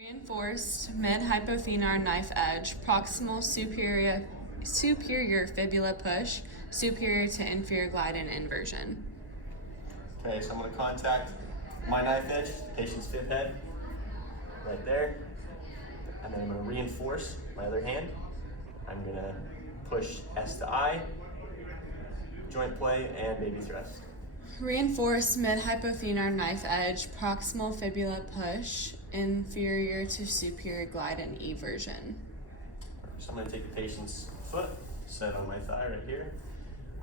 Reinforced mid-hypothenar knife edge, proximal superior fibula push, superior to inferior glide and inversion. Okay, so I'm going to contact my knife edge, the patient's fib head, right there. And then I'm going to reinforce my other hand. I'm going to push S to I, joint play, and baby thrust. Reinforced mid-hypothenar knife edge, proximal fibula push, inferior to superior glide and eversion. So I'm going to take the patient's foot, set on my thigh right here.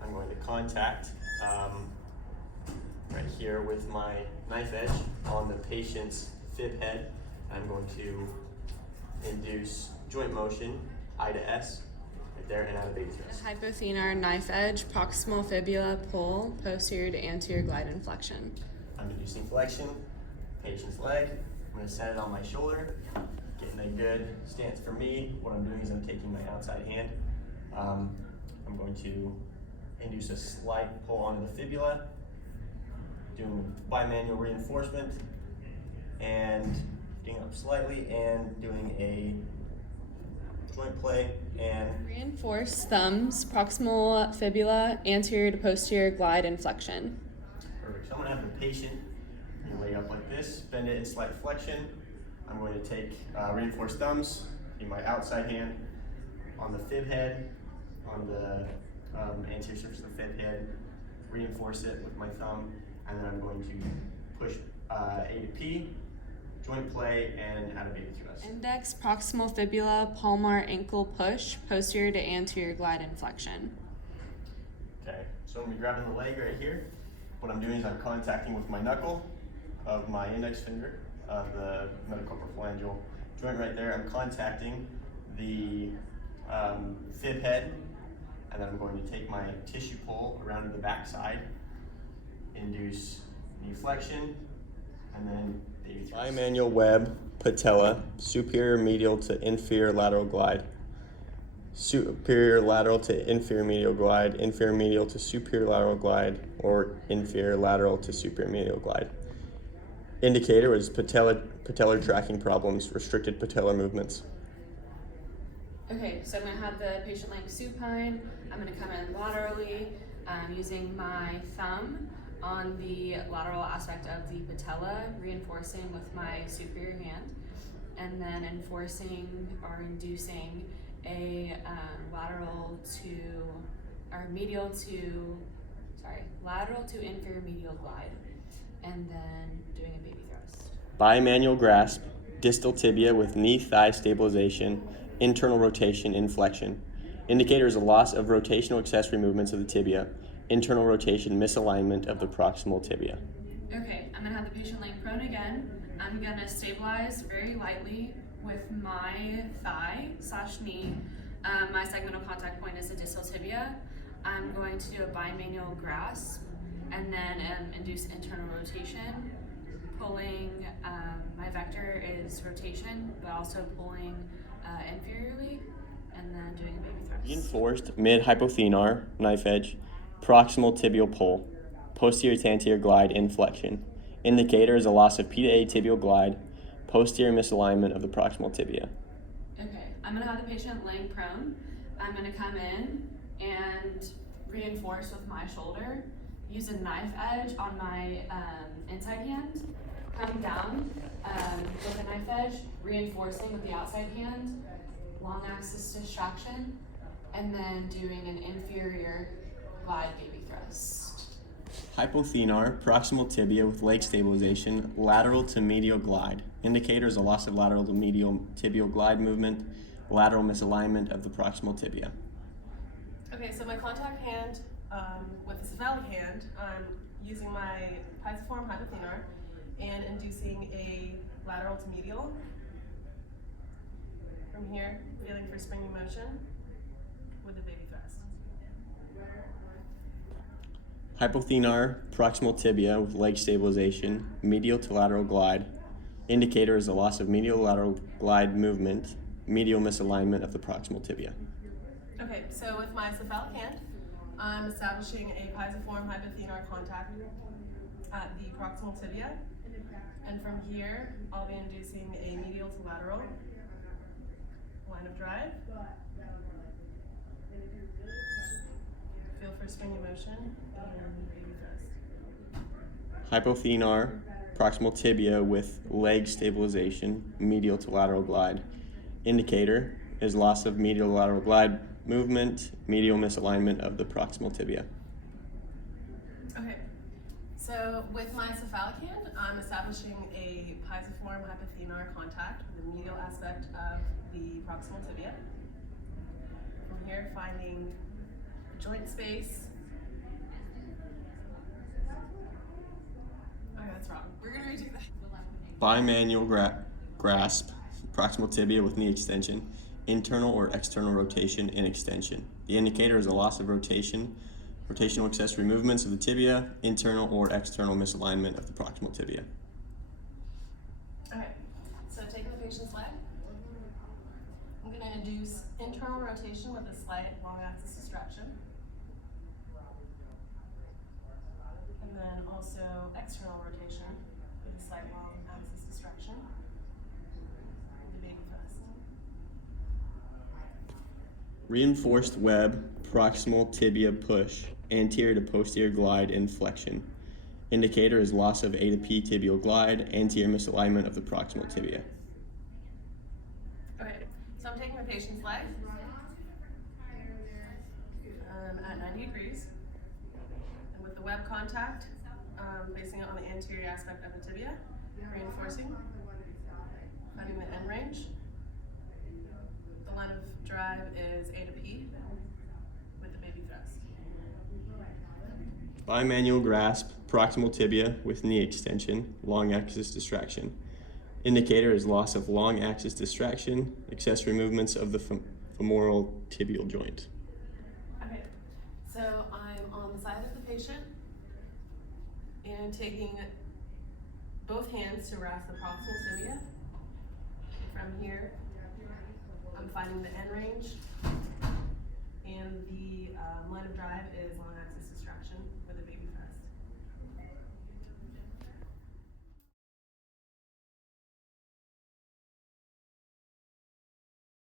I'm going to contact right here with my knife edge on the patient's fib head. I'm going to induce joint motion, I to S, right there, and out of baby thrust. Hypothenar knife edge, proximal fibula pull, posterior to anterior glide and flexion. I'm inducing flexion, patient's leg. I'm going to set it on my shoulder, getting a good stance for me. What I'm doing is I'm taking my outside hand. I'm going to induce a slight pull onto the fibula, doing bimanual reinforcement, and getting up slightly and doing a joint play and Reinforce thumbs, proximal fibula, anterior to posterior glide and flexion. perfect. So I'm going to have the patient lay up like this, bend it in slight flexion. I'm going to take reinforced thumbs in my outside hand on the fib head, on the anterior surface of the fib head, reinforce it with my thumb, and then I'm going to push A to P, joint play, and out of baby thrust. Index proximal fibula, palmar ankle push, posterior to anterior glide and flexion. Okay, so I'm going to be grabbing the leg right here. What I'm doing is I'm contacting with my knuckle of my index finger of the metacarpophalangeal joint right there. I'm contacting the fib head, and then I'm going to take my tissue pull around to the back side, induce knee flexion, and then baby thrust. Bimanual web, patella, superior medial to inferior lateral glide. Superior lateral to inferior medial glide, inferior medial to superior lateral glide, or inferior lateral to superior medial glide. Indicator was patellar tracking problems, restricted patellar movements. Okay, so I'm going to have the patient laying supine. I'm going to come in laterally using my thumb on the lateral aspect of the patella, reinforcing with my superior hand, and then enforcing or inducing a lateral to inferior medial glide, and then doing a baby thrust. Bimanual grasp, distal tibia with knee thigh stabilization, internal rotation in flexion. Indicator is a loss of rotational accessory movements of the tibia, internal rotation misalignment of the proximal tibia. Okay, I'm going to have the patient laying prone again. I'm going to stabilize very lightly with my thigh/knee. My segmental contact point is the distal tibia. I'm going to do a bimanual grasp and then induce internal rotation. Pulling, my vector is rotation, but also pulling inferiorly, and then doing a baby thrust. Reinforced mid-hypothenar, knife edge, proximal tibial pull, posterior to anterior glide in flexion. Indicator is a loss of P to A tibial glide, posterior misalignment of the proximal tibia. Okay, I'm going to have the patient laying prone. I'm going to come in and reinforce with my shoulder, use a knife edge on my inside hand, come down with a knife edge, reinforcing with the outside hand, long axis distraction, and then doing an inferior glide baby thrust. Hypothenar, proximal tibia with leg stabilization, lateral to medial glide. Indicator is a loss of lateral to medial tibial glide movement, lateral misalignment of the proximal tibia. Okay, so my contact hand with the cephalic hand, I'm using my pisiform hypothenar and inducing a lateral to medial. From here, feeling for springing motion with a baby thrust. Hypothenar, proximal tibia with leg stabilization, medial to lateral glide. Indicator is a loss of medial lateral glide movement, medial misalignment of the proximal tibia. Okay, so with my cephalic hand, I'm establishing a pisiform hypothenar contact at the proximal tibia. And from here, I'll be inducing a medial to lateral line of drive. Feel for springy motion and baby thrust. Hypothenar, proximal tibia with leg stabilization, medial to lateral glide. Indicator is loss of medial to lateral glide movement, medial misalignment of the proximal tibia. Okay, so with my cephalic hand, I'm establishing a pisiform hypothenar contact with the medial aspect of the proximal tibia. From here, finding joint space. Okay, that's wrong. We're gonna redo that. Bimanual grasp, proximal tibia with knee extension, internal or external rotation and extension. The indicator is a loss of rotation, rotational accessory movements of the tibia, internal or external misalignment of the proximal tibia. Okay, so taking the patient's leg, I'm gonna induce internal rotation with a slight long axis distraction. And then also external rotation with a slight long axis distraction. The baby thrust. Reinforced web, proximal tibia push, anterior to posterior glide and flexion. Indicator is loss of A to P tibial glide, anterior misalignment of the proximal tibia. Okay, so I'm taking my patient's leg at 90 degrees. And with the web contact, placing it on the anterior aspect of the tibia, reinforcing, finding the end range. The line of drive is A to P with the baby thrust. Bimanual grasp, proximal tibia with knee extension, long axis distraction. Indicator is loss of long axis distraction, accessory movements of the femoral tibial joint. Okay, so I'm on the side of the patient and taking both hands to rasp the proximal tibia. From here, I'm finding the end range, and the line of drive is long axis